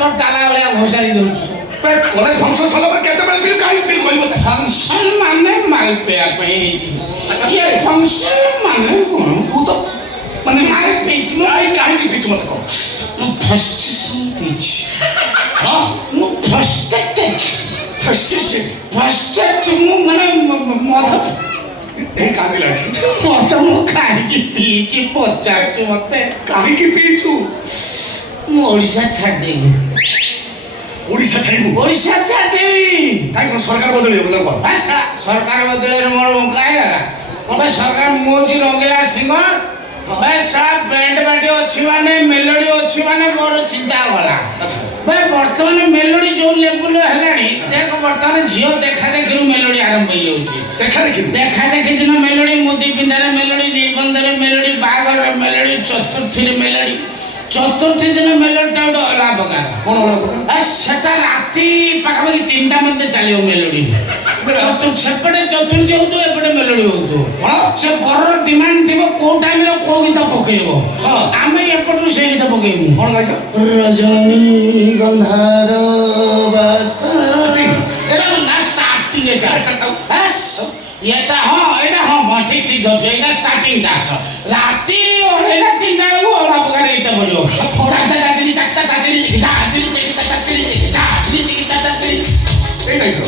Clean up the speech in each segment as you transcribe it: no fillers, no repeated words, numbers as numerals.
Water डाला वाला घोषारी दउची college function साला पर केते बेले पिल काई पिल कोई बता फंक्शन माने माल पे पे अच्छा ये फंक्शन माने कोन तू तो माने माल पे काई की बीच मत कहो फर्स्ट स्पीच हां फर्स्ट टेक फर्स्ट माने मत ए कामी लागी मत मु खाई की पीची पचार मते काहे की पीचू मु ओडिसा छाड़ देई ओडिसा छाड़ीबू ओडिसा छाड़ देई काई को सरकार बदल बोला को आशा सरकार बदले मोर काय गला सरकार मोदी रंगला सिंगर भाई सब बैंड बाटी अच्छी माने मेलोडी अच्छी माने मोर चिंता गला भाई वर्तमान मेलोडी जो लेवल हेलानी देख वर्तमान झियो देखा देखि मेलोडी आरंभ हो जाउची देखा देखि दिन मेलोडी मोदी पिंडारे मेलोडी निबंधरे मेलोडी बागर मेलोडी चतुर्थी मेलोडी चतुर्थी दिन मेलोडीटा गोटे अलग प्रकार कोन सेटा राति पाखापाखि 3टा मध्य चलो मेलोडी सेपटे चतुर्थी हो तो एपटे मेलोडी हो तो से बर डिमांड थी को टाइम रे को गीत पकेबो आमे एपटू से गीत पकेबो कोन गाइछ रजनी गंधार बासती एटा ना स्टार्टिंग एटा बस एटा हां ठीक ठीक धर एटा स्टार्टिंग डांस राति ओरेला 3टा को ओला पका गीत पड़ियो चाचा चाची चाचा चाची चाची ए नहीं तो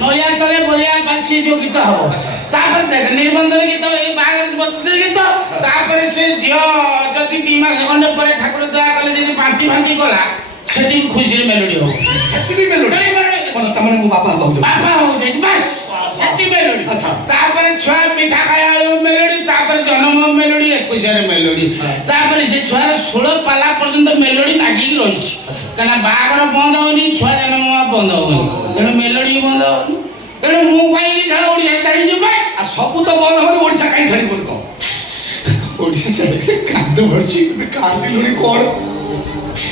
नलिया तले बलिया पासी जो गीत हो तापर देख निबंधन गीत ए बागर बदल गीत तापर से झियो जदी 2 मास खंड परे ठाकुर दया कले जदी पांती भांती गला सेठी खुशी रे मेलोडी हो सेठी भी मेलोडी कोन तमने मो बापा हो जे बस सेठी मेलोडी अच्छा तापर छुआ मिठा खाया मेलोडी तापर जन्म मेलोडी 21 रे मेलोडी तापर से छुआ 16 पाला पर्यंत मेलोडी नागी रही कना बागर बंद होनी छुआ जन्म बंद होनी तेणु मेलोडी बंद होनी तेणु मु कहि धर ओडिसा छाड़ी जे भाई आ सब तो बंद हो ओडिसा काई छाड़ी बोल को ओडिसा छाड़ी से कांद भरची कांदी लुनी कोन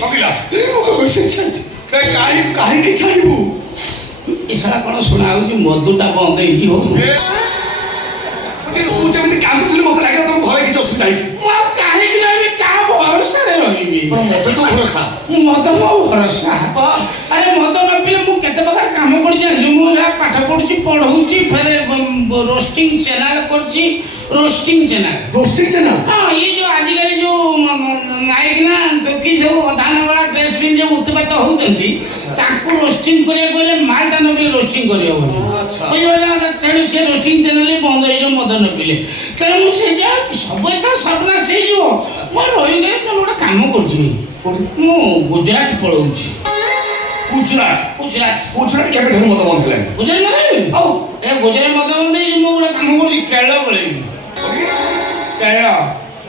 पकिला ओडिसा छाड़ी काहे की छाड़ीबू इसला कोन सुना हो कि मधुटा बंद हेई हो मुझे पूछे में कांदी तुले मत लागे तो घरे की असुविधा हिची मो काहे कि रही का भरोसा रे रही पर मत तो भरोसा मत मो भरोसा अरे मत न पिले मु केते प्रकार काम कर जानी मु पाठ पढुची पढौची फेरे रोस्टिंग चैनल करची रोस्टिंग चैनल हां ये जो आजिकल जो नायक ना तो की सब दान वाला ड्रेस पिन जो उत्पात होतंती ताकू रोस्टिंग करे कोले मालटा न पिले रोस्टिंग करियो अच्छा ओइ वाला तेणु से रोस्टिंग चैनल बंद हो जो मद न पिले तेणु मु से जा सब का सपना से जो मो रही गए न गोटा काम करछी मु गुजरात पळौची गुजरात केबे ढेर मद बंद हेलानी गुजरात नहीं औ ए गुजरात मद बंद ही मु गोटा काम करछी केरल बोले केरल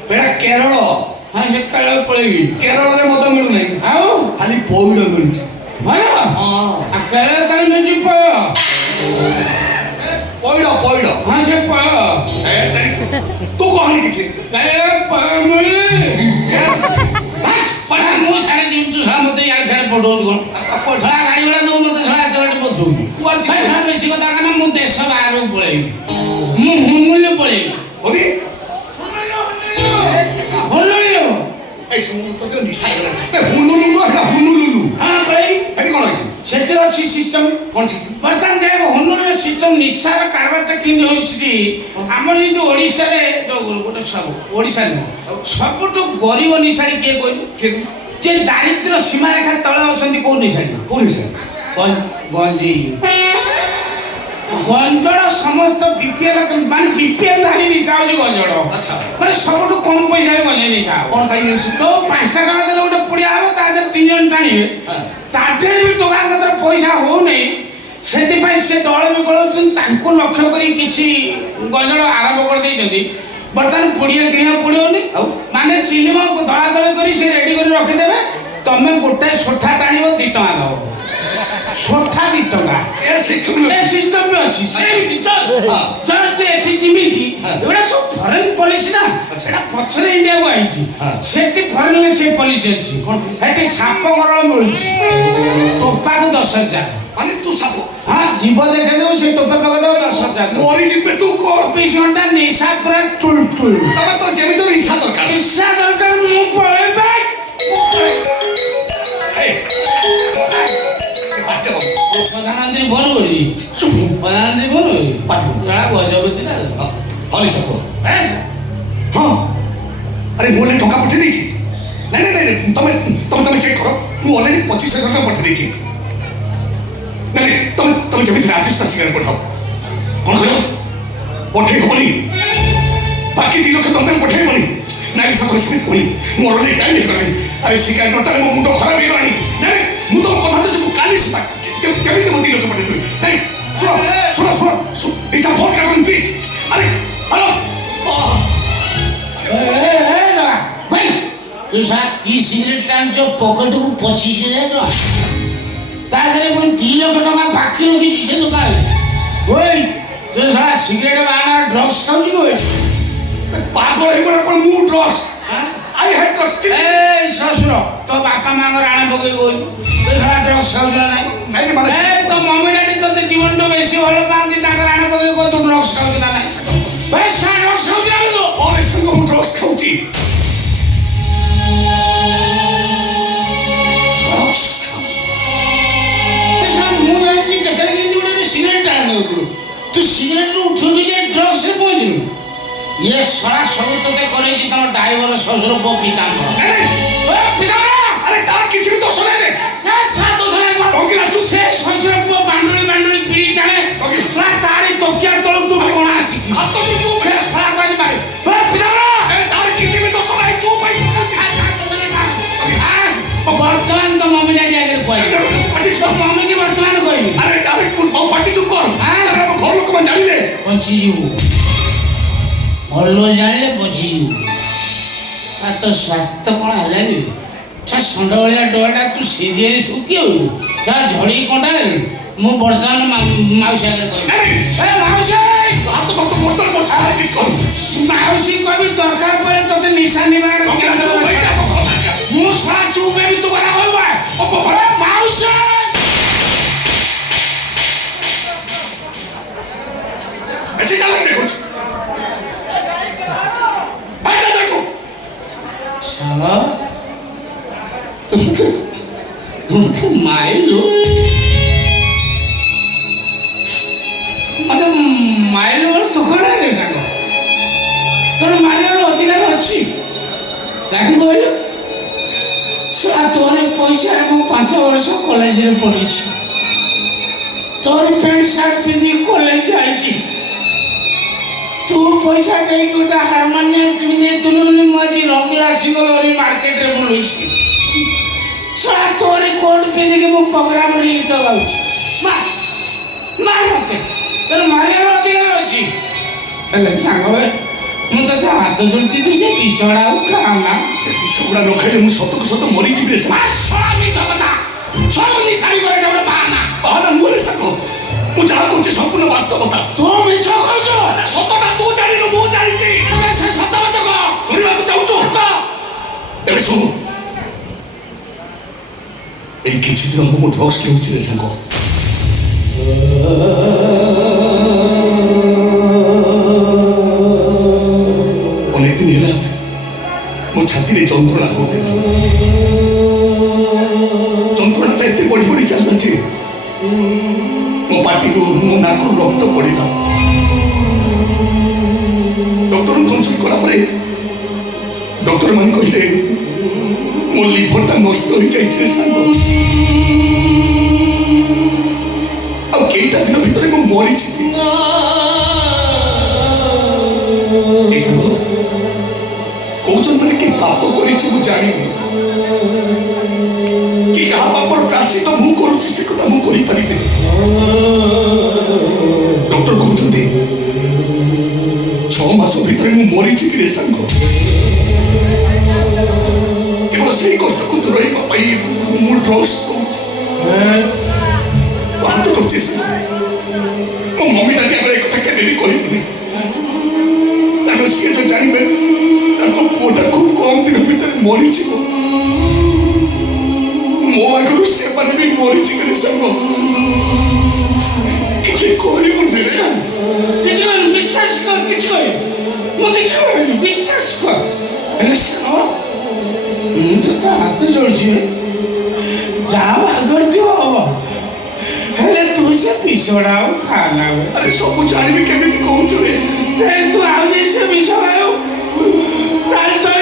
बेटा केरल हाँ से केरल पळेगी केरल रे मद मिलु नहीं आओ खाली पौड मिलु भला हां आ केरल ताल में जी पौड हाँ से पळ ए तू कहानी किछि केरल पळमली बस पड़ा मु सारे जीव तू सारा मते यार सारे पढो कोन थोड़ा गाड़ी वाला दो मते थोड़ा तोड़ पढो कुआर भाई सारा बेसी कथा kana मु देश बाहर पळेगी मु हुनुले पळेगी ओरी हुनुले ए सुन तो जो निशा ए हुनुलुलु हां भाई एटी कोन अछि सेते अछि सिस्टम कोन सिस्टम बर्तन देख हुनुले सिस्टम निशार कारबारटा किन होइछि हमर जे ओडिसा रे गोटे सब ओडिसा रे सबटु गरीब निशारी के कोइ जे दारिद्र सीमा रेखा तळे अछंती को निशारी गंजी गंजड़ समस्त बीपीएल मान बीपीएल धारी निशा हो गंजड़ अच्छा माने सबटु कम पैसा रे गंजे निशा कोन खाइ तो 5 टका देले गोटे पुडिया हो ता दे 3 जन टाणीबे ताते भी टका कतर पैसा हो नै सेति पई से दळ भी गळो तांको लक्ष्य करी किछि गंजड़ आरंभ कर दैछंती बर्तमान पुडिया किना पड़ियो नै माने चिलिमा दळा दळ करी से रेडी करी रखि देबे तमे गोटे सोठा टाणीबो 2 टका दबो सोठा 2 टका ए सिस्टम में अछि से जस्ट एठी जिमिति एबडा सब फॉरेन पॉलिसी ना एटा पछरे इंडिया को आइछि सेति फॉरेन ले से पॉलिसी अछि एठी साप गरळ मिलुछि टोपा को 10,000 माने तू साप हां जीव देखे दो से टोपा पका दो 10,000 मोरी जिपे तू को 24 घंटा निशा पूरा टुल तबे तो जेमी तो निशा दरकार मु पळे भाई ए ପ୍ରଧାନମନ୍ତ୍ରୀ ଫୋନ କରିବି ଚୁପ ପ୍ରଧାନମନ୍ତ୍ରୀ ଫୋନ କରିବି ପାଠ ଜଣା ଗଜପତି ନା ହଲି ସତ ବାସ୍। ହଁ ଆରେ ମୁଁ ଅଲରେଡ଼ି ଟଙ୍କା ପଠେଇ ଦେଇଛି ନାଇଁ ନାଇଁ ନାଇଁ ତମେ ତମେ ତମେ ଚେକ୍ କର ମୁଁ ଅଲରେଡ଼ି 25,000 ଟଙ୍କା ପଠେଇ ଦେଇଛି ନାଇଁ ନାଇଁ ତମେ ତମେ ଯେମିତି ରାଜସ୍ଥାନ ସିଗାରେଟ୍ ପଠାଅ କ'ଣ କହିଲ ପଠେଇ ହବନି ବାକି 2 ଲକ୍ଷ ଟଙ୍କା ପଠେଇବନି ନାଇଁ ସତରେ ସେମିତି କୁହନି ମୋର ଅଲରେଡ଼ି ଟାଇମ୍ ହେଇଗଲାଣି ଆରେ ସିଗାରେଟ୍ ନଟାରେ ମୋ ମୁଣ୍ଡ ଖରାପ ହେଇଗଲାଣି ନାଇଁ ମୁଁ ତମ କଥା ତ ଯୋଉ କାଲି ସୁଦ୍ଧା ଯେମିତି ମୁଁ 2 ଲକ୍ଷ ପଠେଇଦେବି ନାଇଁ ଶୁଣ ଏଇଟା ଫୋନ୍ କାଟନି ପ୍ଲିଜ୍ ଆରେ ହ୍ୟାଲୋ ଭାଇ ତୁ ସାରା କି ସିଗାରେଟ୍ ଟାଣୁଛ ପକେଟକୁ 25,000 ଟଙ୍କା ତା ଦେହରେ ପୁଣି 2 ଲକ୍ଷ ଟଙ୍କା ବାକି ରଖିଛୁ ସେ ଦୋକାନରେ ଓଇ ତୁ ସାରା ସିଗାରେଟ୍ ବାହାନା ଡ୍ରଗ୍ସ ଖାଉଛୁ କି ପାଗଳ ହେଇଗଲା କ'ଣ ମୁଁ ଡ୍ରଗ୍ସ ଆଇ ହ୍ୟାଡ୍ ଡ୍ରଗ୍ସ এই শ্বশুর তো বাপা মাঙ্গ রাণে পকাই কই তুই সারা ড্রগ্স খাউছ না ନାଇଁ ମାନେ এই তো মম্মি ড্যাডি তোতে জীবনটা বেশি ভালো পাঁতি তাঙ্ক রাণে পকাই কই তুই ড্রগ্স খাউছ না নাই ভাই সারা ড্রগ্স খাউছ না তো অরে সাঙ্গ ମୁଁ ଡ୍ରଗ୍ସ ଖାଉଛି ମୁଁ ଜାଣିଛି କେତେବେଳେ କେମିତି ଗୋଟେ ସିଗାରେଟ୍ ଟାଣି ଉପରୁ ତୁ ସିଗାରେଟ୍ରୁ ଉଠୁଛୁ ଯେ ଡ୍ରଗ୍ସରେ ପହଞ୍ଚିଲୁ ଇଏ ସରା ସବୁ ତୋତେ କରେଇଛି ତମ ଡ୍ରାଇଭର ଶ୍ୱଶୁର ପୁଅ ପିତାଙ୍କର ଆରେ ତାର କିଛି ବି ଦୋଷ ନାହିଁ ରେ ଟଙ୍କିରା ଚୁପ୍ ସେ ଶ୍ୱଶୁର ପୁଅ ବାଣ୍ଡୁଳି ପିଡ଼ି ଟାଣେ ତାରି ତକିଆ ତଳକୁ କ'ଣ ଆସିକି ହାତ ଚୁପ୍ ସେ ସରା ବାଜି ମାରେ ଆରେ ତାର କିଛି ବି ଦୋଷ ନାହିଁ ଚୁପ୍ ଭାଇ ବର୍ତ୍ତମାନ ତ ମମି ଡାଡି ଆଗରେ କହିବି ତ ମମିକି ବର୍ତ୍ତମାନ କହିବି ଆରେ ଆରେ ପାଟି ଚୁପ୍ କର ଆରେ ଆମ ଘର ଲୋକମାନେ ଜାଣିଲେ ବଞ୍ଚିଯିବୁ ଭଲ ଜାଣିଲେ ବଞ୍ଚିଯିବୁ ଆଉ ତୋ ସ୍ୱାସ୍ଥ୍ୟ କ'ଣ ହେଲାନି ଷଣ୍ଢ ଭଳିଆ ଡୋଆଟା ତୁ ସିରିଏଲି ଶୁକି ହଉ ତା ଝଡ଼ି କଣ୍ଟା ମୁଁ ବର୍ତ୍ତମାନ ମାଉସୀ ଆଗରେ କହିବି ମାଉସୀ ମାଉସୀ କହିବି ଦରକାର ପରେ ତୋତେ ନିଶା ନିବାରଣ କେନ୍ଦ୍ର ମୁଁ ଶଳା ଚୁପ୍ ହେବି ତୁ କଥା କହିବା ମାଉସୀ ଏସି ଚାଲାକି ଦେଖୁଛି ସାଙ୍ଗ ତୁ ମାଇଲୁ ମତେ ମାଇଲୁ ମୋର ଦୁଃଖ ଲାଗେ ସାଙ୍ଗ ତୋର ମାରିବାର ଅଧିକାର ଅଛି କାହିଁକି କହିଲୁ ତୋରି ପଇସାରେ ମୁଁ 5 ବର୍ଷ କଲେଜରେ ପଢ଼ିଛି ତୋରି ପ୍ୟାଣ୍ଟ ସାର୍ଟ ପିନ୍ଧି କଲେଜ ଯାଇଛି ତୁ ପଇସା ଦେଇକି ଗୋଟେ ହାରମୋନିୟମ କିଣି ଦେଇଥିଲୁ ବୋଲି ମୁଁ ଆଜି ରଙ୍ଗିଲା ଆସିଗଲି ମାର୍କେଟରେ ବୁଲୁଛି ଶଳା ତୋରି କୋଟ୍ ପିନ୍ଧିକି ମୁଁ ପ୍ରୋଗ୍ରାମରେ ଗୀତ ଗାଉଛି ମାର ମତେ ତୋର ମାରିବାର ଅଧିକାର ଅଛି ହେଲେ ସାଙ୍ଗ ଭାଇ ମୁଁ ତୋତେ ହାତ ଯୋଡ଼ିଛି ତୁ ସେ ବିଷଟା ଆଉ ଖାଆନା ସେ ବିଷଗୁଡ଼ା ନ ଖାଇଲେ ମୁଁ ସତକୁ ସତ ମରିଯିବି ରେ ଶଳା ମିଛ କଥା ସବୁ ନିଶାଣି করে ଗୋଟେ ବାହାନା ବାହାନା ନୁହେଁ ରେ ସାଙ୍ଗ ମୁଁ ଯାହା କହୁଛି ସମ୍ପୂର୍ଣ୍ଣ ବାସ୍ତବତା ତୁ ମିଛ କହୁଛୁ ସତଟା ତୁ ଜାଣିନୁ ମୁଁ ଜାଣିଛି ସେ ସତ ମତ କହ ଶୁଣିବାକୁ ଚାହୁଁଛୁ ଏବେ ଶୁଣୁ ଏଇ କିଛି ଦିନ ମୁଁ ଡ୍ରଗ୍ସ ନେଉଛି ରେ ସାଙ୍ଗ ଅନେକ ଦିନ ହେଲା ମୋ ଛାତିରେ ଯନ୍ତ୍ରଣା ହେଉଥିଲା ଯନ୍ତ୍ରଣାଟା ଏତେ ବଢ଼ି ବଢ଼ି ଚାଲିଲା ଯେ ମୋ ପାଟିରୁ ମୋ ନାକରୁ ରକ୍ତ ପଡ଼ିଲା ଡକ୍ଟରଙ୍କୁ କନସଲ୍ଟ କଲା ପରେ ଡକ୍ଟରମାନେ କହିଲେ ମୋ ଲିଭରଟା ନଷ୍ଟ ହୋଇଯାଇଥିଲେ ସାଙ୍ଗ ଆଉ କେଇଟା ଦିନ ଭିତରେ ମୁଁ ମରିଯିବି ଏ ସାଙ୍ଗ କହୁଛନ୍ତି ମାନେ କି ପାପ କରିଛି ମୁଁ ଜାଣିନି କି କାହା ପାପର ପ୍ରାଶ୍ଚିତ ମୁଁ କରୁଛି ସେ କଥା ମୁଁ କହିପାରିବି ଡକ୍ଟର କହୁଛନ୍ତି 6 ମାସ ଭିତରେ ମୁଁ ମରିଯିବି ରେ ସାଙ୍ଗ କେବଳ ସେଇ କଷ୍ଟକୁ ଦୂରେଇବା ପାଇଁ ମୁଁ ଡ୍ରଗ୍ସ କରୁଛି ହାତ କରୁଛି ମୋ ମମି ଡାଡି ଆଗରେ ଏକଥା କେବେ ବି କହିବୁନି ତାଙ୍କ ସିଏ ତ ଜାଣିବେ ତାଙ୍କ ପୁଅଟା ଖୁବ୍ କମ୍ ଦିନ ଭିତରେ ମରିଯିବ ମୋ ଆଗରୁ ସେମାନେ ବି ମରିଯିବେ ସାଙ୍ଗ କିଛି କହିବୁନି ବିଶ୍ୱାସ କର କିଛି କହିବି ମୁଁ କିଛି କହିବି ବିଶ୍ୱାସ କର ହେଲେ ମୁଁ ତ ତା ହାତ ଯୋଡ଼ିଛି ଯାହା ଭାଗରେ ଥିବ ହବ ହେଲେ ତୁ ସେ ବିଷଟା ଆଉ ଖାନା ବେ। ଆରେ ସବୁ ଜାଣିବି କେମିତି କହୁଛୁ ରେ ତୁ ଆଉ ଯେ ସେ ବିଷ ଖାଉ ତାହେଲେ ତୋ